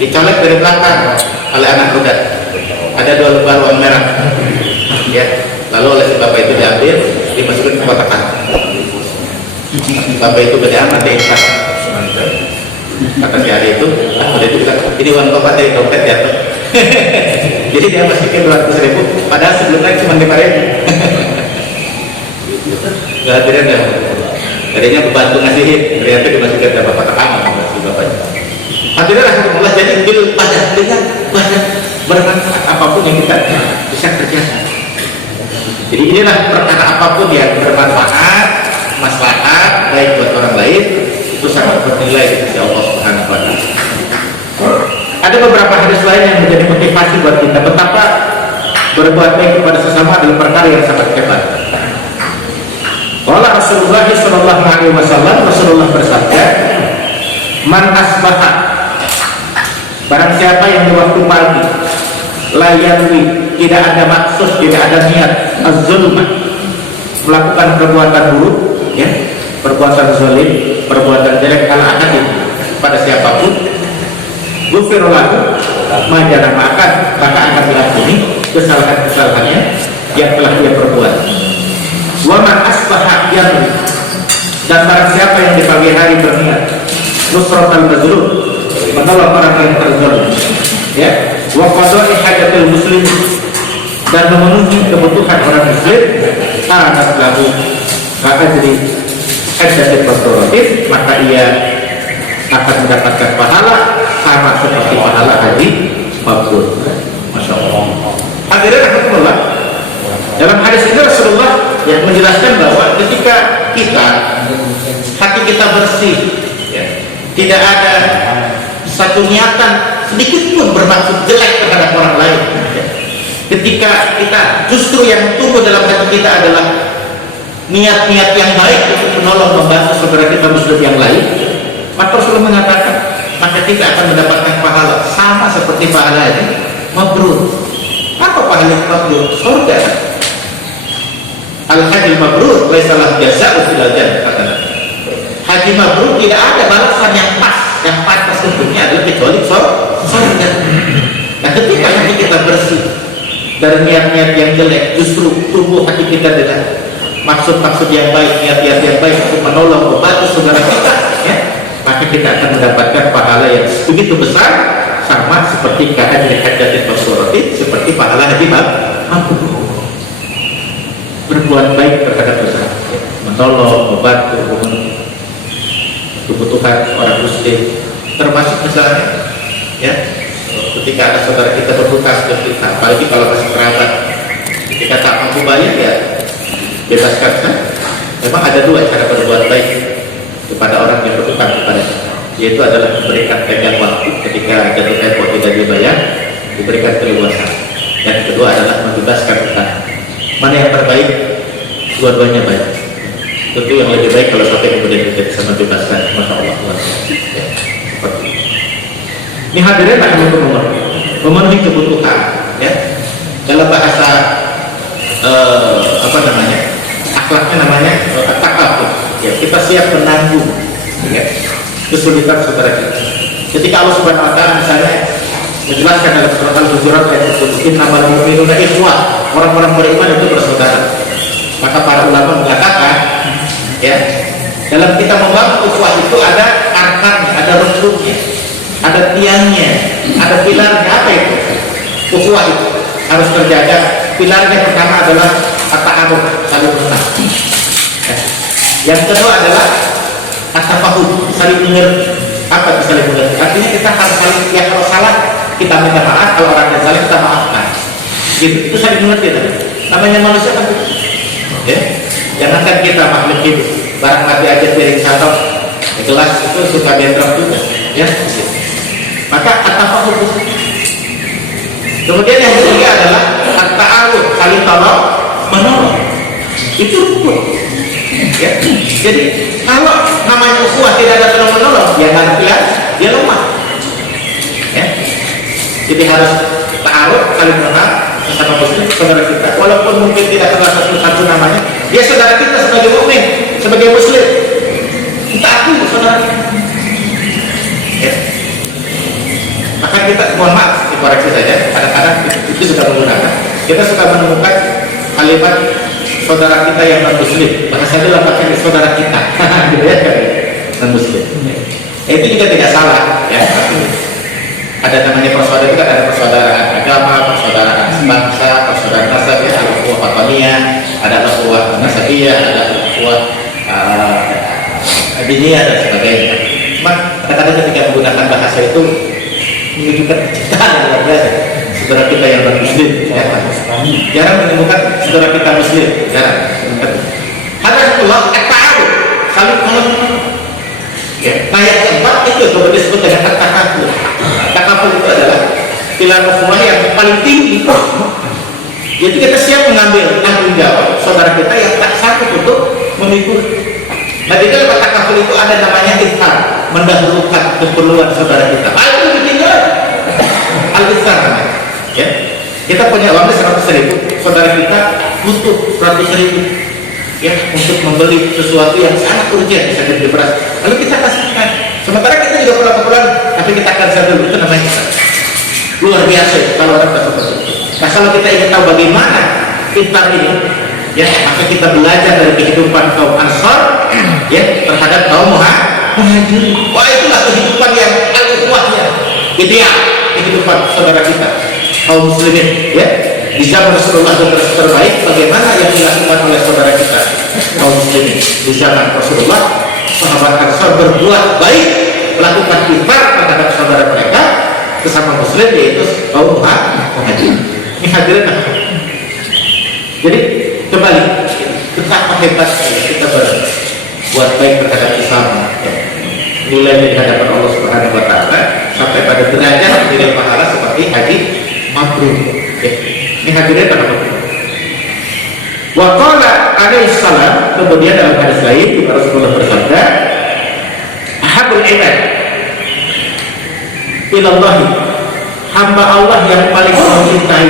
dicolek dari belakang oleh anak kuda. Ada 2 lembar uang merah, ya. Lalu oleh si bapak itu diambil, dimasukin ke kotakan. Bapak itu gede amat ya, Pak. Kata si Ade itu, udah itu bilang, ini uang bapak dari dompet ya tuh. Jadi dia masukin 200.000, padahal sebelumnya cuma 5.000. Gak hadirin ya. Tadinya membantu ngasihin, ternyata dimasukin ke bapak sama si bapaknya. Hadirin rahimahullah, jadi bil pada dengan bermanfaat apapun yang kita bisa kerjakan. Jadi inilah perkara apapun yang bermanfaat, maslahat baik buat orang lain, itu sangat bernilai di sisi Allah Subhanahu wa taala. Ada beberapa hadis lain yang menjadi motivasi buat kita betapa berbuat baik kepada sesama adalah perkara yang sangat hebat. Qala Rasulullah sallallahu alaihi wasallam, Rasulullah bersabda, "Man asbaha, barang siapa yang di waktu pagi la yanwi, tidak ada maksud, tidak ada niat az-zulma, melakukan perbuatan buruk, ya, perbuatan zalim, perbuatan jelek ala ahadin pada siapapun, ghufira lahu ma jaramakan, maka akan diampuni kesalahan-kesalahannya yang telah dia perbuat. Wa man asbaha yanwi, dan barang siapa yang di pagi hari berniat nusratal mazlum, menolong orang yang terzalim, ya, wa qada'i hajatil muslim, dan memenuhi kebutuhan orang muslim, kanat lahu ka'ajri hajjatil mabruratin, maka ia akan mendapatkan pahala sama seperti pahala haji mabrur. Masya Allah. Hadirin rahmatullah, dalam hadis ini Rasulullah yang menjelaskan bahwa ketika hati kita bersih, ya, tidak ada satu niatan sedikit pun bermaksud jelek terhadap orang lain, ya. Ketika kita justru yang tumbuh dalam hati kita adalah niat-niat yang baik untuk menolong membantu saudara kita muslim yang lain, maka Rasulullah mengatakan maka kita akan mendapatkan pahala sama seperti pahala ini mabrur. Apa pahala mabrur? Surga. Al-hajjul mabrur laisa lahu jazaa'un illa jannah. Haji mabrur tidak ada balasan yang pas, yang pantas untuknya adalah kecuali surga. Nah, ketika hati kita bersih dari niat-niat yang jelek, justru tumbuh hati kita dengan maksud-maksud yang baik, niat-niat yang baik untuk menolong, membantu saudara kita, ya, maka kita akan mendapatkan pahala yang begitu besar sama seperti kehadiran hajatil mabruratin, seperti pahala haji mabrur. Berbuat baik terhadap sesama, ya, menolong, membantu, memenuhi kebutuhan orang muslim, termasuk misalnya, ya, ketika ada saudara kita berbuka seperti kita, apalagi kalau masih kerabat, ketika tak mampu bayar, ya bebaskan kan? Memang ada 2 cara berbuat baik kepada orang yang berhutang kepada kita, yaitu adalah memberikan tenggang waktu ketika jatuh tempo tidak dibayar, diberikan keleluasan. Yang kedua adalah membebaskan hutang. Mana yang terbaik? Dua-duanya baik. Tentu yang lebih baik kalau sampai kemudian kita bisa membebaskan. Masya Allah. Ya, seperti ini. Hadirin rahimahumullah, memenuhi kebutuhan, ya. Dalam bahasa apa namanya? Akhlaknya namanya takaful. Ya, kita siap menanggung, ya, kesulitan saudara kita. Ketika Allah Subhanahu wa taala misalnya menjelaskan dalam surat Al-Hujurat ayat 10, innamal mu'minuna ikhwah, orang-orang beriman itu bersaudara. Maka para ulama mengatakan, ya, dalam kita membangun ukhuwah itu ada arkannya, ada rukunnya, ada tiangnya, ada pilarnya. Apa itu? Ukhuwah itu harus terjaga. Pilarnya pertama adalah at-ta'aruf, saling mengenal. Ya. Yang kedua adalah at-tafahum, saling mengerti. Apa itu saling mengerti? Artinya kita harus saling, ya, kalau salah kita minta maaf, kalau orang yang salah kita maafkan. Gitu. Itu saling mengerti. Namanya manusia kan, ya. Jangankan kita makhluk hidup, barang mati aja piring satu, gelas itu suka bentrok juga, ya. Maka at-tafahum. Kemudian yang ketiga adalah at-ta'awun, saling tolong menolong. Itu rukun, ya. Jadi kalau namanya ukhuwah tidak ada tolong menolong, ya nggak ada, dia lemah, ya. Jadi harus ta'awun, saling mengenal sesama muslim, saudara kita, walaupun mungkin tidak kenal satu namanya, dia saudara kita sebagai mukmin, sebagai muslim, kita akui saudara kita, ya. Maka kadang-kadang kita, mohon maaf, dikoreksi saja, kadang-kadang itu sudah menggunakan, kita suka menemukan kalimat saudara kita yang non muslim, bahasa dia pakai saudara kita, gitu ya, non muslim. Itu juga tidak salah, ya. Ada namanya persaudaraan, itu kan ada persaudaraan agama, persaudaraan bangsa, persaudaraan nasab, ya, ada ukhuwah wataniyah, ada ukhuwah nasabiyah, ada ukhuwah diniyah dan sebagainya. Kadang-kadang ketika menggunakan bahasa itu menunjukkan kecintaan yang luar biasa. Saudara kita yang non muslim, ya, jarang menemukan saudara kita muslim, jarang. Alhamdulillah, ta'awun, saling tolong. Ya, nah yang keempat itu kalau disebut dengan takaful. Takaful itu adalah pilar ukhuwah yang paling tinggi. Jadi kita siap mengambil tanggung jawab saudara kita yang tak sanggup untuk memikul. Nah di dalam takaful itu ada namanya ikhtar, mendahulukan keperluan saudara kita. Itu lebih tinggi lagi. Al-ikhtar namanya. Ya, kita punya uangnya 100.000, saudara kita butuh 100.000. Ya, untuk membeli sesuatu yang sangat urgent, bisa dibeli beras, lalu kita kasihkan. Sementara kita juga pulang keperluan, tapi kita kasih dulu. Itu namanya kita. Luar biasa kalau orang seperti itu. Nah kalau kita ingin tahu bagaimana ikhtar ini, ya maka kita belajar dari kehidupan kaum Ansar, ya terhadap kaum Muhajirin. Wah itulah kehidupan yang al-ukhuwahnya ideal, kehidupan saudara kita kaum muslimin, ya. Di zaman Rasulullah terbaik bagaimana yang dilakukan oleh saudara kita kaum muslimin. Di zaman Rasulullah sahabat Ansar berbuat baik, melakukan ikhtar terhadap saudara mereka sesama muslim, yaitu kaum Muhajirin. Ini hadirin. Jadi kembali, betapa hebatnya kita berbuat baik terhadap Islam, nilainya di hadapan Allah Subhanahu Wa Taala sampai pada derajat nilai pahala seperti haji mabrur. Ini hadirin pada waktu. Wa qala alaihi salam, kemudian dalam hadis lain Rasulullah bersabda, ahabul ibad ilallah, hamba Allah yang paling mencintai,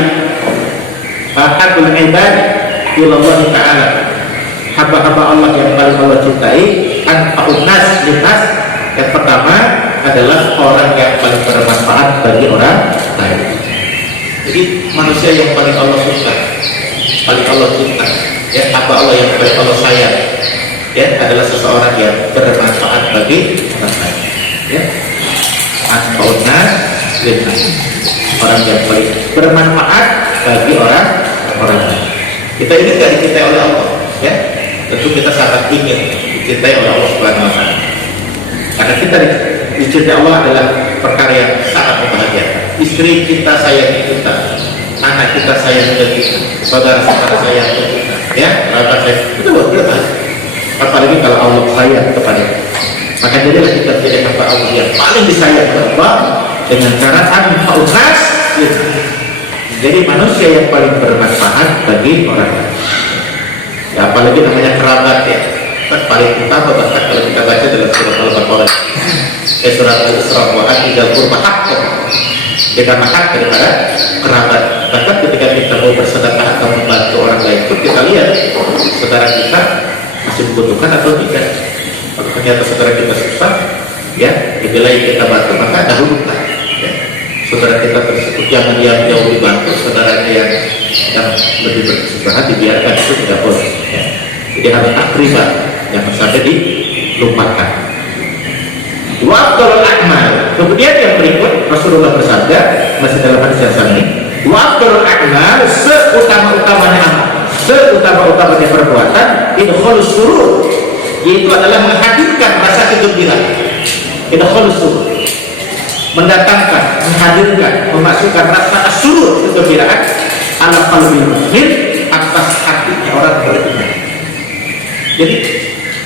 ahabul ibad ilallah ta'ala, hamba-hamba Allah yang paling Allah cintai, anfa'un nas linnas, yang pertama adalah orang yang paling bermanfaat bagi orang lain. Jadi manusia yang paling Allah suka, paling Allah cinta, ya, hamba Allah yang paling Allah sayang, ya, adalah seseorang yang bermanfaat bagi orang lain, ya. Asmaulnas linnas, orang yang paling bermanfaat bagi orang lain. Kita ini tidak dicintai oleh Allah, ya. Tentu kita sangat ingin dicintai oleh Allah Subhanahu Wa Taala. Karena kita dicintai Allah adalah perkara yang sangat membahagiakan. Istri kita sayang kita, anak kita sayang kita, saudara-saudara sayang kita, ya, kerabat saya, itu buat kita. Apalagi kalau Allah sayang kepada kita, maka jadilah kita menjadi hamba Allah yang paling disayang oleh Allah dengan cara anfa'unas, jadi manusia yang paling bermanfaat bagi orang lain. Ya, apalagi namanya kerabat, ya, paling utama bahkan kalau kita baca dalam surat Al-Baqarah, surat Al-Isra, wa atidal qurba haqqan, kita makan daripada kerabat. Bahkan ketika kita mau bersedekah atau membantu orang lain pun kita lihat saudara kita masih membutuhkan atau tidak. Kalau ternyata saudara kita susah, ya, itulah kita bantu, maka dahulukan, ya. Saudara kita tersebut jangan yang jauh dibantu, saudaranya yang lebih berkesusahan dibiarkan, itu tidak boleh, ya. Jadi harus akribat, jangan sampai dilupakan. Wa afdalul a'mal. Kemudian yang berikut Rasulullah bersabda, masih dalam hadis yang sama ini, wa afdalul a'mal, seutama-utamanya amal, seutama-utamanya perbuatan, idkhulus surur, yaitu adalah menghadirkan rasa kegembiraan. Idkhulus surur, mendatangkan, menghadirkan, memasukkan rasa surur, kegembiraan ala qalbil muslim, atas hatinya orang beriman. Jadi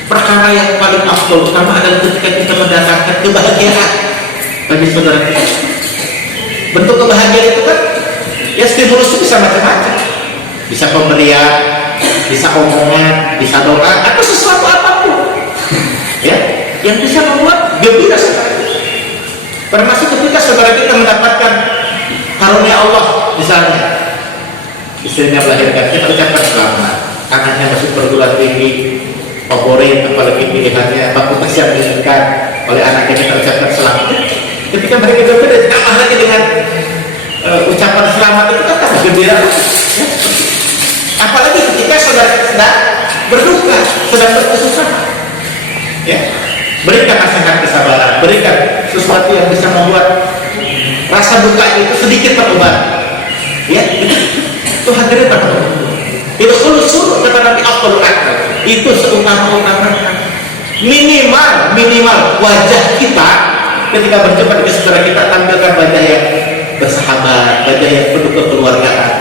perkara yang paling afdal utama adalah ketika kita mendatangkan kebahagiaan bagi saudara kita. Bentuk kebahagiaan itu kan, ya, stimulus itu bisa macam-macam, bisa pemberian, bisa omongan, bisa doa, atau sesuatu apapun, ya, yang bisa membuat gembira saudara kita. Termasuk ketika saudara kita mendapatkan karunia Allah, misalnya istrinya melahirkan, kita ucapkan selamat, anaknya masuk perguruan tinggi favorit, apalagi pilihannya fakultas yang diinginkan oleh anaknya, kita ucapkan selamat. Ketika mereka berbeda, tambah apalagi dengan ucapan selamat itu kan tambah gembira ya. Apalagi ketika saudara sedang berduka, sedang berkesusahan ya, berikan nasihat kesabaran, berikan sesuatu yang bisa membuat rasa duka itu sedikit terobati ya. Itu hadirin itu suruh kata Nabi Abdul Akbar, itu seutama-utamanya minimal wajah kita ketika berjumpa dengan saudara kita, tampilkan wajah yang bersahabat, wajah yang penuh kekeluargaan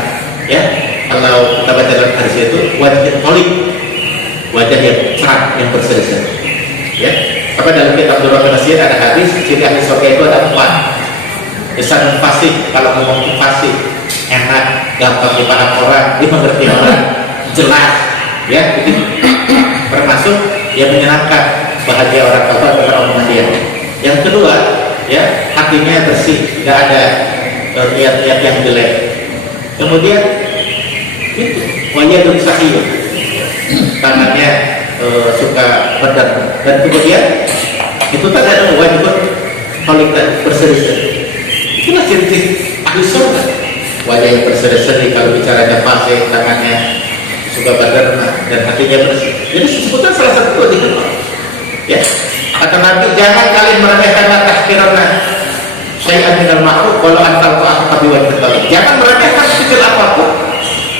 ya. Kalau kita baca dalam hadis itu wajah yang tolik, wajah yang cerah, yang berseri-seri ya. Apa dalam kitab Durrul Nasir ada hadis ciri ahli surga itu ada 4. Lisan fasih, kalau ngomong itu fasih, enak, gampang dipaham orang, dimengerti orang, jelas ya begitu. Termasuk yang menyenangkan, bahagia orang tua dengan omongan dia. Yang kedua ya, hatinya bersih, tidak ada niat-niat yang jelek. Kemudian itu wajah sahih, tangannya suka berdarah, dan kemudian itu tadi ada wajib paling berseri-seri. Itulah ciri-ciri ahli surga, wajah yang berseri-seri, kalau bicaranya fasih, tangannya suka berdarah, dan hatinya bersih. Jadi disebutkan salah satu wajah ya. Kata Nabi, jangan kalian meremehkan tahqiranna syai'an minal ma'ruf walau an talqa'a bi wajhin talib. Jangan meremehkan sekecil apapun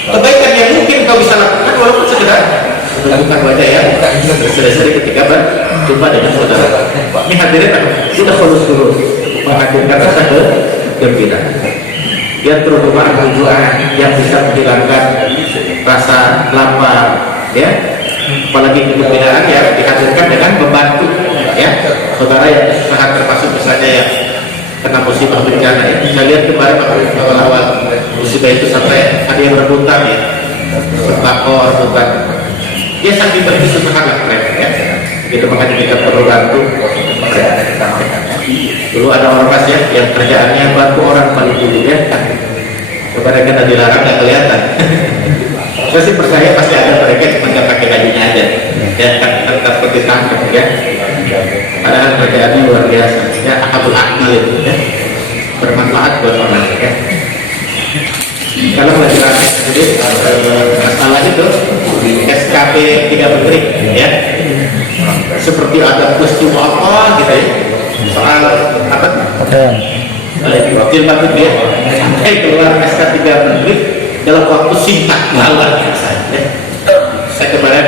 kebaikan yang mungkin kau bisa lakukan, walaupun sekedar menunjukkan wajah yang berseri-seri ketika berjumpa dengan saudara. Ini hadirin sudah fulus menghadirkan rasa gembira. Dia terutama tujuan yang bisa menghilangkan rasa lapar ya, apalagi kegembiraan yang dihadirkan dengan membantu ya saudara yang kesusahan, termasuk misalnya yang kena musibah bencana ya. Saya lihat kemarin awal-awal musibah itu sampai ada yang rebutan ya, sembako rebutan, dia sambil berkesusahan lah mereka ya. Begitu makanya kita perlu bantu. Dulu ada ormas ya yang kerjaannya bantu orang paling dulu ya, kepada kita dilarang nggak kelihatan. Saya sih percaya pasti ada mereka cuma nggak pakai bajunya aja ya, tetap seperti tangkap ya. Padahal kerjaannya luar biasa ya, akabul akmal itu ya, bermanfaat buat orang ya. Kalau pelajaran jadi masalah itu SKP 3 Menteri ya, seperti ada peristiwa apa gitu ya, soal apa wakil patut dia sampai keluar SK 3 Menteri dalam waktu singkat, luar biasa ya. Saya kemarin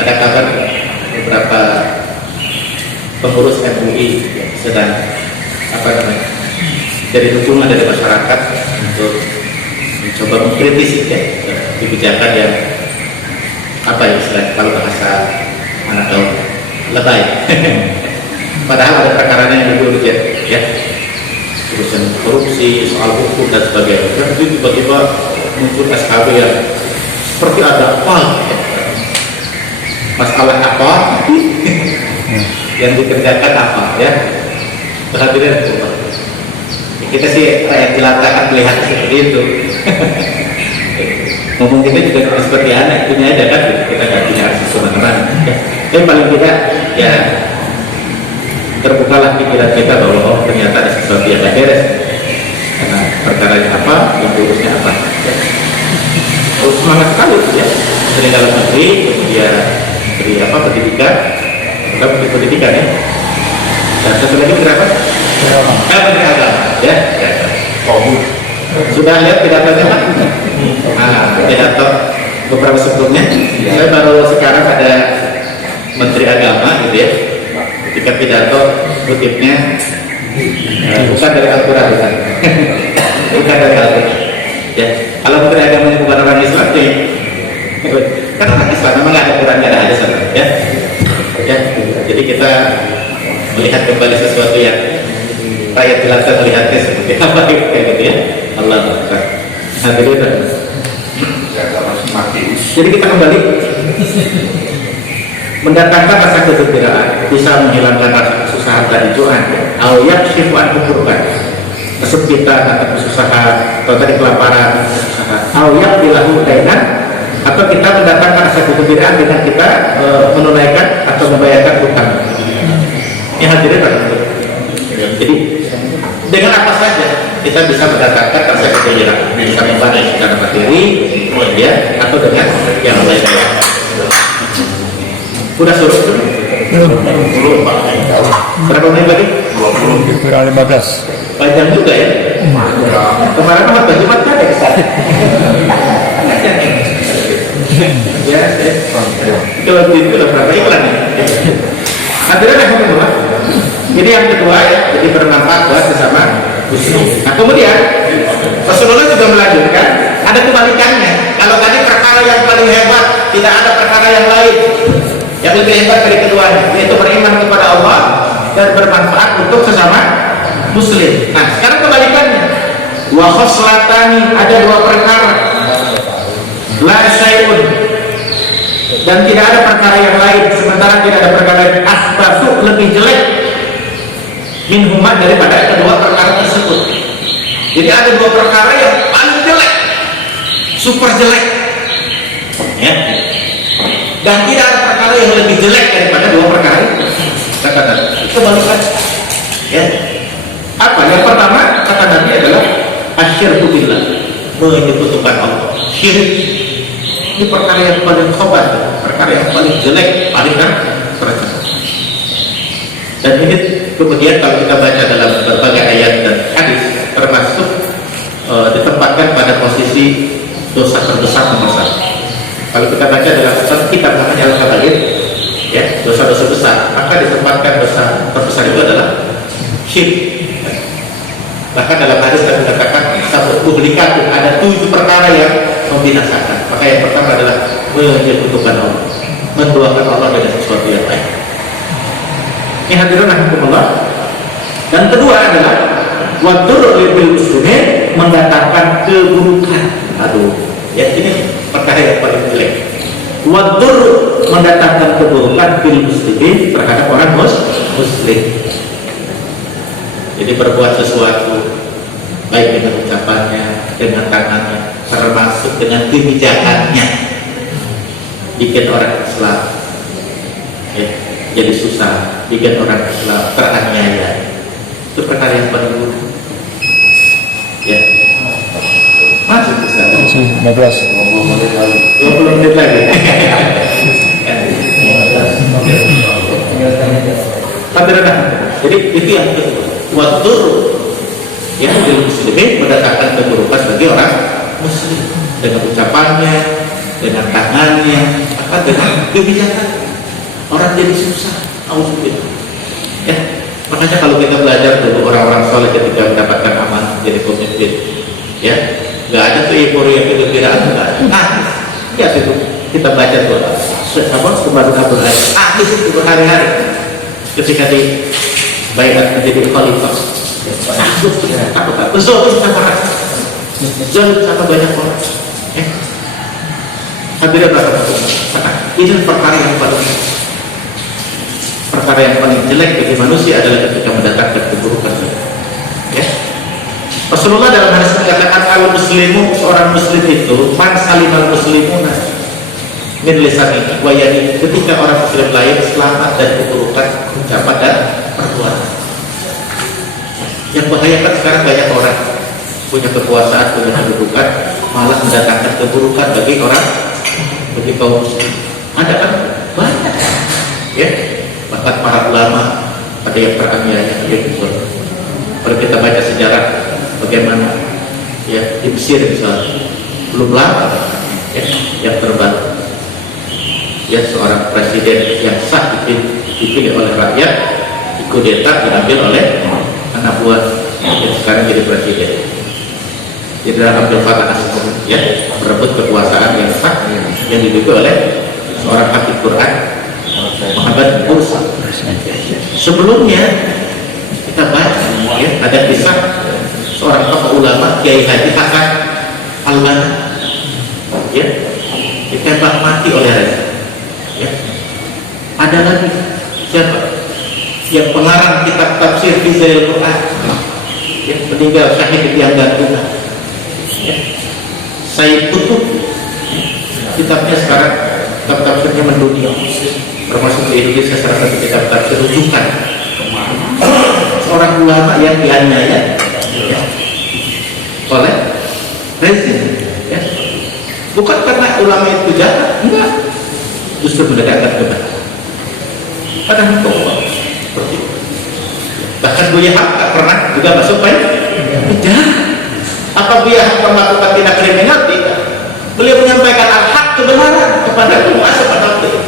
ada kabar beberapa pengurus MUI sedang apa namanya, dari dukungan dari masyarakat untuk mencoba mengkritisi ya kebijakan yang apa ya, istilah kalau bahasa anak gaul lebay. Padahal ada perkara yang lebih urgent ya, urusan korupsi, soal hukum dan sebagainya. Dan itu tiba-tiba muncul SKB yang seperti ada apa masalah apa yang dikerjakan apa ya. Perhatian kita sih rakyat jelata kan melihat seperti itu. Ngomong kita juga seperti anak, punya aja kan, kita nggak punya akses kemana-mana ya. Tapi paling tidak ya terbukalah pikiran kita bahwa oh ternyata ada sesuatu yang gak beres karena perkaranya apa, yang urusnya apa ya. Oh, semangat sekali ya dari dalam negeri, kemudian dari apa, pendidikan, pendidikan ya, dan satu lagi berapa? Menteri Agama ya. Sudah lihat pidatonya kan? Pidato beberapa sebelumnya saya baru sekarang ada Menteri Agama gitu ya, ketika pidato kutipnya bukan dari Al-Quran bukan dari Al-Quran ya. Kalau Menteri Agama bukan orang Islam jadi kan orang Islam memang nggak ada Quran, nggak ada hadis ya. Jadi kita melihat kembali sesuatu yang rakyat jelata melihatnya seperti apa kayak gitu ya. Allah Akbar. Hadirin. Jadi kita kembali mendatangkan rasa kegembiraan, bisa menghilangkan rasa kesusahan tadi Tuhan. Al-Yak Syifwan Kukurban, kesempitan atau kesusahan, atau tadi kelaparan, kesusahan. Al-Yak Bilahu Dainan, atau kita mendatangkan rasa kegembiraan dengan kita menunaikan atau membayarkan hutang. Ini hadirin. Jadi Dengan apa saja kita bisa mendatangkan rasa kegembiraan, bisa membandai secara materi, ya, atau dengan yang lainnya. Udah suruh? Berapa menit lagi? 15. Panjang juga ya. Kemarin apa Jumat kan ya? Ya, kalau gitu udah berapa iklan ya? Hadirin rahimahullah. Jadi yang kedua ya, jadi bermanfaat buat sesama muslim. Nah kemudian Rasulullah juga melanjutkan, ada kebalikannya. Kalau tadi perkara yang paling hebat, tidak ada perkara yang lain yang lebih hebat dari keduanya, yaitu beriman kepada Allah dan bermanfaat untuk sesama muslim. Nah sekarang kebalikannya, wa khoslatani, ada dua perkara, la syai'un, dan tidak ada perkara yang lain, sementara tidak ada perkara yang asbasu, lebih jelek minhuma, daripada kedua perkara tersebut. Jadi ada dua perkara yang paling jelek, super jelek ya, dan tidak ada perkara yang lebih jelek daripada dua perkara itu. Kata itu balikan ya. Apa yang pertama kata Nabi adalah asyirku billah, menyekutukan Allah. Syirik ini perkara yang paling khobar, perkara yang paling jelek, paling tercela. Dan ini kemudian kalau kita baca dalam berbagai ayat dan hadis, termasuk ditempatkan pada posisi dosa terbesar nomor 1. Kalau kita baca dalam satu kitab namanya Al-Kabair, ya, dosa-dosa besar, maka ditempatkan dosa terbesar itu adalah syirik. Bahkan dalam hadis Nabi mengatakan satu publikatun, ada 7 perkara yang membinasakan. Maka yang pertama adalah menyekutukan Allah, menduakan Allah dengan sesuatu yang lain. Ini hadirin rahimakumullah. Dan kedua adalah wadur lil muslimin, mendatangkan keburukan. Aduh, ya ini perkara yang paling jelek. Wadur, mendatangkan keburukan bil muslimin, terhadap orang muslim. Jadi berbuat sesuatu baik dengan ucapannya, dengan tangannya, termasuk dengan kebijakannya, bikin orang Islam ya, jadi susah, bikin orang Islam teraniaya. Itu perkara yang paling buruk ya. Masuk ke sana 20 menit lagi. Jadi itu yang kedua, wadur yang muslimin, mendatangkan keburukan bagi orang muslim dengan ucapannya, dengan tangannya, maka dengan kebijakan orang jadi susah. Auzubillah ya. Makanya kalau kita belajar dulu orang-orang soleh ketika mendapatkan amanah jadi pemimpin ya, nggak ada tuh euforia kegembiraan, nggak ada. Nah ya itu kita baca tuh apa kemarin Abdul Aziz itu berhari-hari ketika di baiat menjadi khalifah. Takut zolim sama orang, zolim sama banyak orang. Hadirin rahimakumullah, ini perkara yang paling jelek bagi manusia adalah ketika mendatangkan keburukan. Ya. Rasulullah dalam hadis mengatakan al-muslimu, seorang muslim itu man salimal muslimuna min lisanihi wa yadihi, ketika orang muslim lain selamat dari keburukan ucapan dan perbuatan. Yang bahayakan sekarang banyak orang punya kekuasaan, punya kedudukan, malah mendatangkan keburukan bagi orang, bagi kaum muslim. Ada kan banyak ya, bahkan para ulama ada yang teraniaya ya. Kalau kita baca sejarah bagaimana ya di Mesir misalnya, belum lama ya, yang terbaru ya, seorang presiden yang sah dipilih oleh rakyat, dikudeta, diambil oleh anak buah yang sekarang jadi presiden, Jenderal Abdul Fattah Al-Sisi ya, merebut kekuasaan yang sah yang diduduki oleh seorang hafiz Quran, Muhammad Mursi. Sebelumnya kita baca ya, ada kisah seorang tokoh ulama Kiai Haji Hasan Al-Banna ya, ditembak mati oleh raja ya. Ada lagi siapa yang pengarang kitab tafsir Fizail Quran ya, meninggal syahid di tiang gantungan ya. Said Qutb kitabnya sekarang kitab tafsirnya mendunia, termasuk di Indonesia salah satu kitab tafsir rujukan. Seorang ulama yang dianiaya Bukan karena ulama itu jahat, enggak, justru mendekatkan kebenaran. Pada hukum Allah seperti itu. Bahkan Buya Hamka pernah juga masuk penjara. Apa Buya Hamka melakukan tindak kriminal? Tidak. Beliau menyampaikan al-haq, kebenaran kepada penguasa pada waktu itu.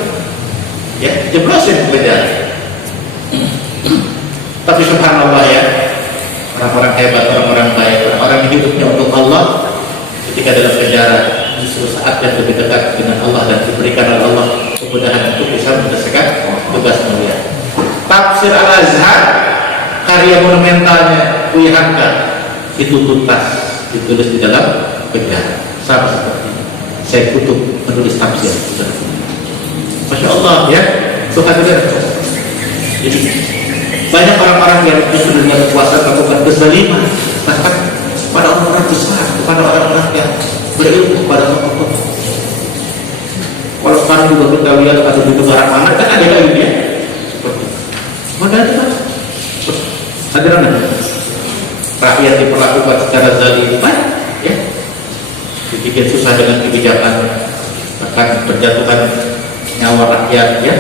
Ya, jeblosin ke penjara. Tapi subhanallah ya, orang-orang hebat, orang-orang baik, orang-orang yang hidupnya untuk Allah, ketika dalam penjara justru saat yang lebih dekat dengan Allah dan diberikan oleh Allah kemudahan untuk bisa menyelesaikan tugas mulia. Tafsir Al-Azhar, karya monumentalnya Buya Hamka, itu tuntas ditulis di dalam penjara. Sama seperti ini. Saya Kutub menulis tafsir. Masya Allah ya, Tuhan itu. Jadi banyak orang-orang yang justru dengan kekuasaan melakukan kezaliman bahkan pada orang-orang besar, kepada orang-orang yang berilmu, kepada tokoh-tokoh. Kalau sekarang juga kita lihat ada di negara mana kan ada lagi ya seperti mana itu kan hadiran rakyat diperlakukan secara zalim ya, dibikin susah dengan kebijakan, bahkan penjatuhan nyawa rakyat ya.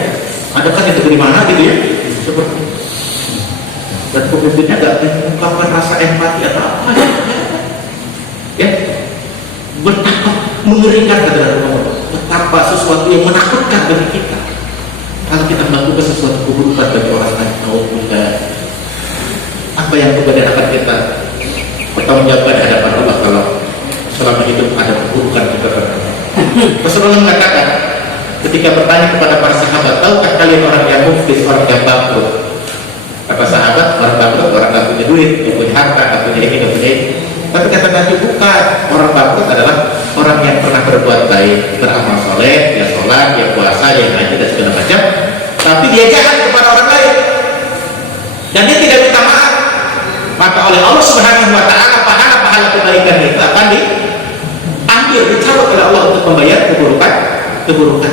Ada kan yang dari mana gitu ya seperti itu. Dan pemimpinnya gak mengungkapkan rasa empati atau apa ya, betapa mengerikan betapa sesuatu yang menakutkan bagi kita kalau kita melakukan sesuatu keburukan bagi orang lain. Apa yang kemudian akan kita bertanggungjawabkan di hadapan Allah kalau selama hidup ada keburukan kita terhadap. Rasulullah mengatakan ketika bertanya kepada para sahabat, tahukah kalian orang yang muflis, orang yang bangkrut? Kata sahabat, orang bangkrut orang nggak punya duit, nggak punya harta, nggak punya ini, nggak punya ini. Tapi kata Nabi, bukan. Orang bangkrut adalah orang yang pernah berbuat baik, beramal soleh, dia sholat, dia puasa, dia ngaji dan segala macam. Tapi dia jahat kepada orang lain dan dia tidak minta maaf. Maka oleh Allah Subhanahu Wa Taala pahala kebaikan itu akan diambil, dicabut oleh Allah untuk membayar keburukan.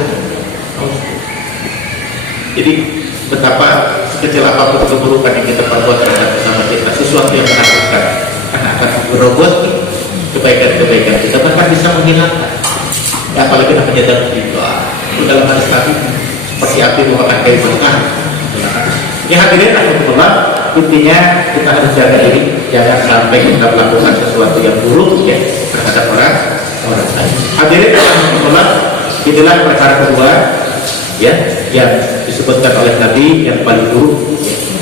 Jadi betapa sekecil apapun keburukan yang kita perbuat terhadap bersama kita, sesuatu yang menakutkan karena akan merobot kebaikan-kebaikan kita, bahkan bisa menghilangkan. Ya, apalagi namanya dalam itu dalam hadis Nabi seperti api memakan kayu bakar. Ya hadirin rahmatullah, intinya kita harus jaga diri, jangan sampai kita melakukan sesuatu yang buruk ya terhadap orang lain. Hadirin rahmatullah, inilah perkara kedua ya yang disebutkan oleh Nabi yang paling buruk.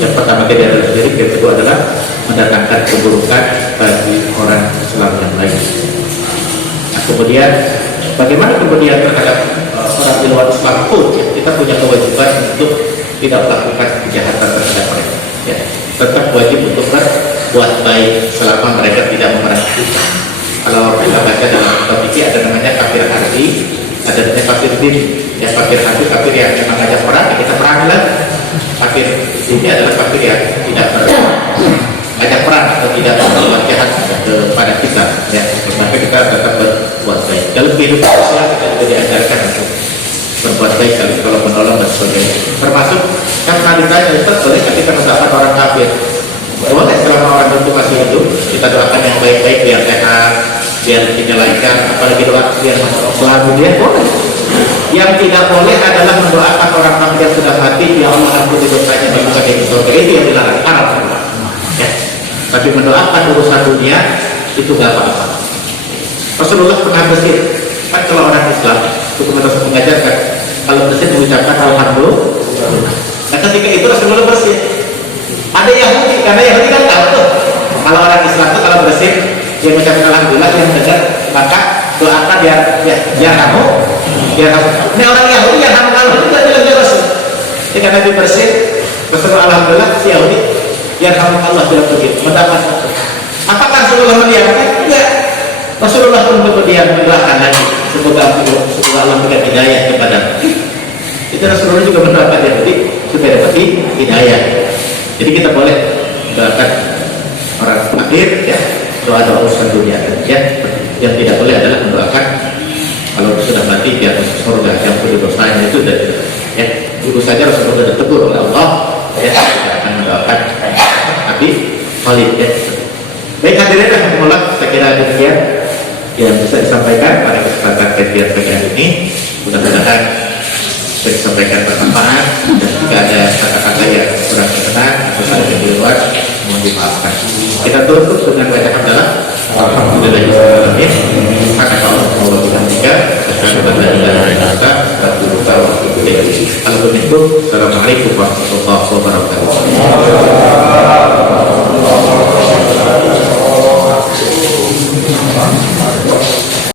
Yang pertama tidak adalah syirik, yang kedua adalah mendatangkan keburukan bagi orang Islam yang lain. Nah, kemudian bagaimana kemudian terhadap orang di luar Islam pun ya, kita punya kewajiban untuk tidak melakukan kejahatan terhadap mereka ya. Tetap wajib untuk berbuat baik selama mereka tidak memerangi kita. Kalau kita baca dalam topik ada namanya kafir harbi, ada namanya kafir bin ya. Kafir harbi, kafir yang memang ngajak perang ya kita perang lah. Kafir ini adalah kafir yang tidak ngajak perang atau tidak berbuat jahat kepada kita ya. Maka kita tetap berbuat baik. Dalam kehidupan Islam kita juga diajarkan untuk berbuat baik kalau menolong dan sebagainya. Termasuk kan tadi ditanya, Ustaz, boleh kita mendoakan orang kafir? Boleh, selama orang itu masih hidup kita doakan yang baik-baik biar sehat, biar dinyalakan, apalagi doa biar masuk Allah dia boleh. Yang tidak boleh adalah mendoakan orang kafir yang sudah mati, ya Allah ampuni dosanya dan bukan di surga, itu yang dilarang, haram ya. Tapi mendoakan urusan dunia itu gak apa-apa. Rasulullah pernah bersih kan kalau orang Islam untuk mengajarkan kalau bersih mengucapkan alhamdulillah. Nah ketika itu Rasulullah bersih. Ada Yahudi, karena Yahudi kan tahu tuh kalau orang Islam tuh kalau bersih dia mengucapkan alhamdulillah, yang dengar maka doakan ya kamu. Ini orang Yahudi yang kamu tidak bilang Rasul. Jadi karena dia bersih Rasulullah alhamdulillah, si Yahudi ya kamu Allah bilang begitu mendapat. Apakah Rasulullah mendiamkan? Enggak. Rasulullah pun kemudian mendoakan lagi semoga Allah berikan hidayah kepada itu. Rasulullah juga mendoakan Yahudi supaya dapat hidayah. Jadi kita boleh mendoakan orang kafir ya, doa-doa urusan dunia ya. Yang tidak boleh adalah mendoakan kalau sudah mati biar masuk surga, yang punya dosanya itu dan ya dulu saja Rasulullah ditegur oleh Allah ya, tidak akan mendoakan tapi Khalid ya. Baik hadirin rahmatullah, saya kira demikian yang bisa disampaikan pada kesempatan kajian pagi hari ini. Mudah-mudahan bisa disampaikan bermanfaat, dan jika ada kata-kata yang kurang berkenan atau ada yang di luar, mohon dimaafkan. Kita tutup dengan baca hamdalah. Alhamdulillahirobbilalamin. Assalamualaikum warahmatullahi wabarakatuh.